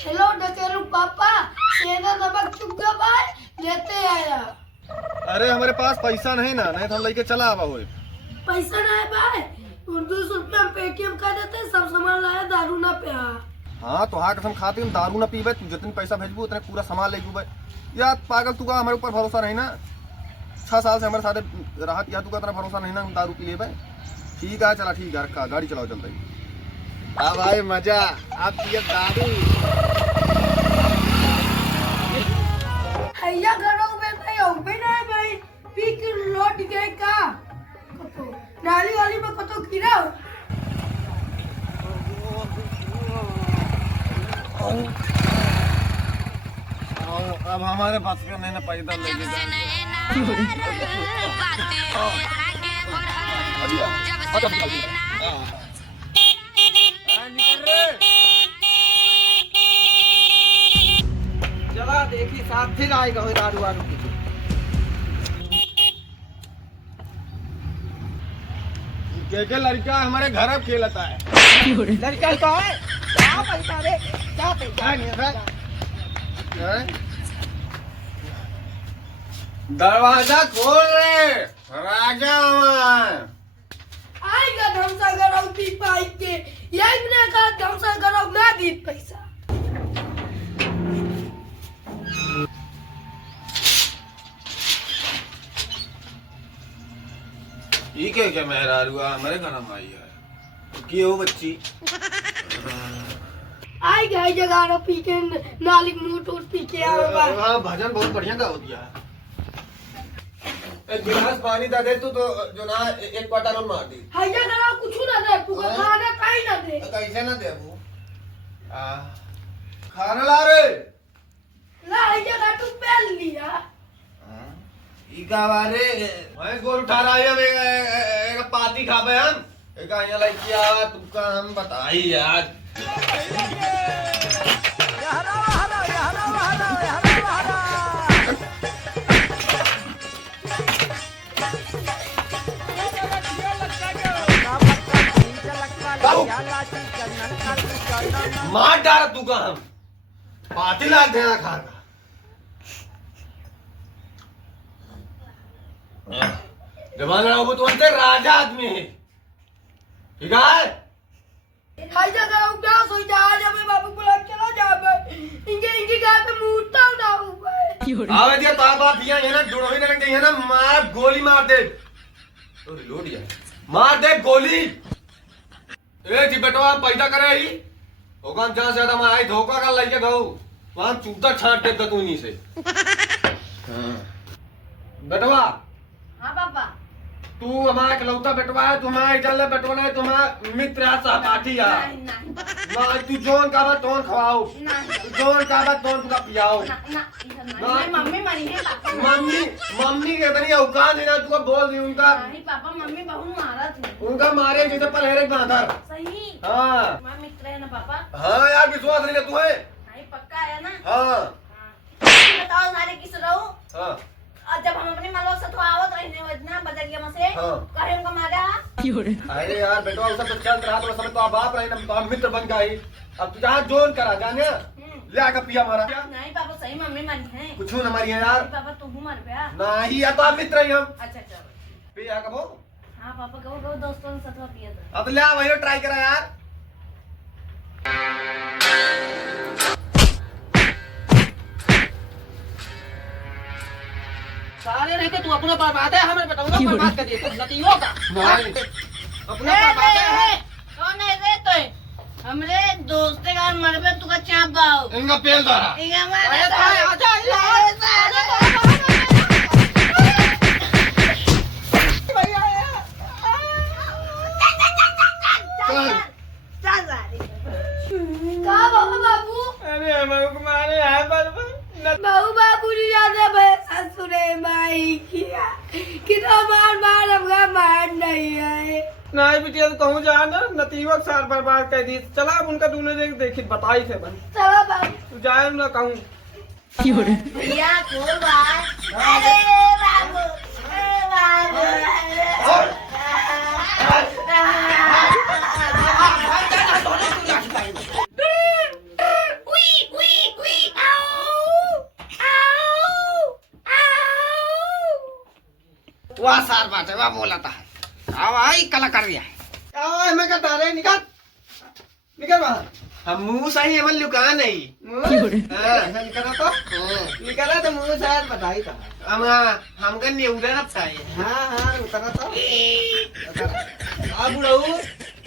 Hello डकेलू पापा, सेना नमक चुका भाई लेते आया। अरे हमारे पास पैसा नहीं ना, नहीं तो हम लेके चला आवा हुए। पैसा नहीं भाई, 200 रुपया हम पेटीएम कर देते, सब सामान लाया, दारू ना पिया। हाँ तो हाँ कसम खाते हम दारू ना पीबे, तू जितने पैसा भेजबू उतने पूरा सामान ले जूबे। यार पागल तू का हमारे ऊपर भरोसा नहीं ना, 6 साल से हमारे साथ राहत या तू का इतना भरोसा नहीं ना हम दारू पी लेबे। ठीक है चला, ठीक है रखा, गाड़ी चलाओ चलते ही। हाँ भाई मजा, आप पिए दारू। हैया घरों में भाई औबे ना भाई, पी के लौट गए का नाली वाली में कतो कीड़ा। अब हमारे पास का नहीं ना पैसा लेके चला देखी साथ फिर आएगा दारू वारू की। के लड़का हमारे घर अब खेलता है। लड़का तो है, क्या पैसा रे, क्या पैसा दरवाजा खोल रे राजा हमार। आएगा धमसा घरों पी पाई के, यही ने कहा धमसा घरों ना दी पैसा। ठीक है क्या मेहरा रुआ हमारे घर में आई है कि हो बच्ची। आई गई जगह रो पी के नाली मुंह टूट पी के आवा। हाँ भजन बहुत बढ़िया गा दिया। एक गिलास पानी दा दे तू तो जो ना एक क्वार्टर और मार दी। हैया घरों कुछ ना दे, तू खाना काई ना दे। कैसे ना दे वो खाना ला रे ला हैया घरों तू पहल लिया। ई का बारे मैं गोल उठा रहा है एक पाती खाबे हम एक आया लाइक किया तुमका हम बताई यार। मार डाल तू का हम पाती ला देना खाना। जवान राव तो अंते राजा आदमी है, ठीक है। हैया घरों क्या सोई जा, जब मैं बाबू बुला के चला जाबे, इनके गाय पे मुंहता ना ऊपर। आवे दिया तो बाप यहाँ है ना डोड़ोई ना लग गई है ना, मार गोली मार दे तो रिलोड दिया मार दे गोली। ए जी बेटवा पैदा करे ही होगा जहां ज्यादा मैं आई धोखा का लेके गऊ वहां चूता छांट दे तू नहीं से। हां बेटवा। हाँ पापा। तू हमारा इकलौता बेटवा है, तुम्हारा इधर बेटवा है, तुम्हारा मित्र है, सहपाठी है। ना तू जोन का बात तोन खवाओ, जोन का बात तोन तुका पियाओ। मम्मी मरी है पापा। मम्मी के इतनी औकात है ना तुका बोल दी उनका। नहीं पापा, मम्मी बहुत मारा थी। उनका मारे जैसे पलहरे बांधर। सही। हाँ मैं मित्र है ना पापा। हाँ यार विश्वास नहीं तू है। नहीं पक्का है ना। हाँ बताओ नारे किस रहो। हाँ और जब हम अपने मालो से तो आवत रहने वजना बदलिया में से हाँ। कहे उनका मारा। अरे यार बेटवा वो सब तो चल रहा तो समय तो आप बाप रहे ना, तो हम मित्र बन गए। अब तू जहाँ जोन करा जाने ले आकर पिया मारा। नहीं पापा सही मम्मी मरी है। कुछ न मरी है यार। पापा तू मर गया। नहीं या तो आप मित्र ही हम अच्छा चलो। पिया कबो। हाँ पापा कहो दोस्तों के साथ पिया था। अब ले आ वही ट्राई करा यार। सारे रहते तू अपना बर्बाद है, हमें बताऊंगा बर्बाद कर दिए तो नतीजों का नहीं अपना बर्बाद है। कौन है रे तो हमरे दोस्त के घर मरबे तू का चाप बाओ इनका पेल धरा। इनका अरे मारा आजा का बाबू अरे हमारे को मारे है बाबू बाबू जी ज्यादा भैंसा सुने माई किया कितना मार हमका मार नहीं है। नहीं बिटिया तो कहूँ जा ना नतीजों के साथ बर्बाद कर दी। चला अब उनका दोनों देखी बताई थे बन चलो बाबू तू जाए ना कहूँ भैया खोल बात। अरे बाबू अरे बाबू उई वाह सार बाटे वाह बोला था आओ आई कला कर रहा है आओ मैं कहता रे निकल निकल बाहर हम मुंह सही हमन लुका नहीं ऐसा निकला तो निकला तो मुंह शायद बताई था हम हमका न्यूडर अब चाहिए हाँ उतरा तो हाँ बुढ़ऊ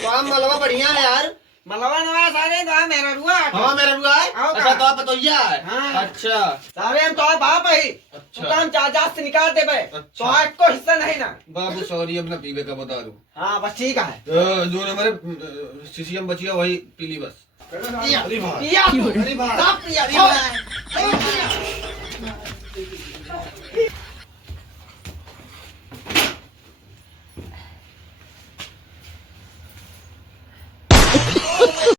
तो हम मलवा बढ़िया है यार मलवा नवा सारे तो मेरा रुआ हाँ मेरा रुआ है आओ अच्छा का? तो आप बतैया है हाँ। अच्छा सारे हम तो बाप है अच्छा। तो हम चाचा से निकाल दे भाई अच्छा। तो आज को हिस्सा नहीं ना बाबू सॉरी अब ना पीवे का बता दूं हाँ बस ठीक है जो हमारे सीसीएम बची है वही पीली बस पिया अरे भाई पिया अरे भाई सब पिया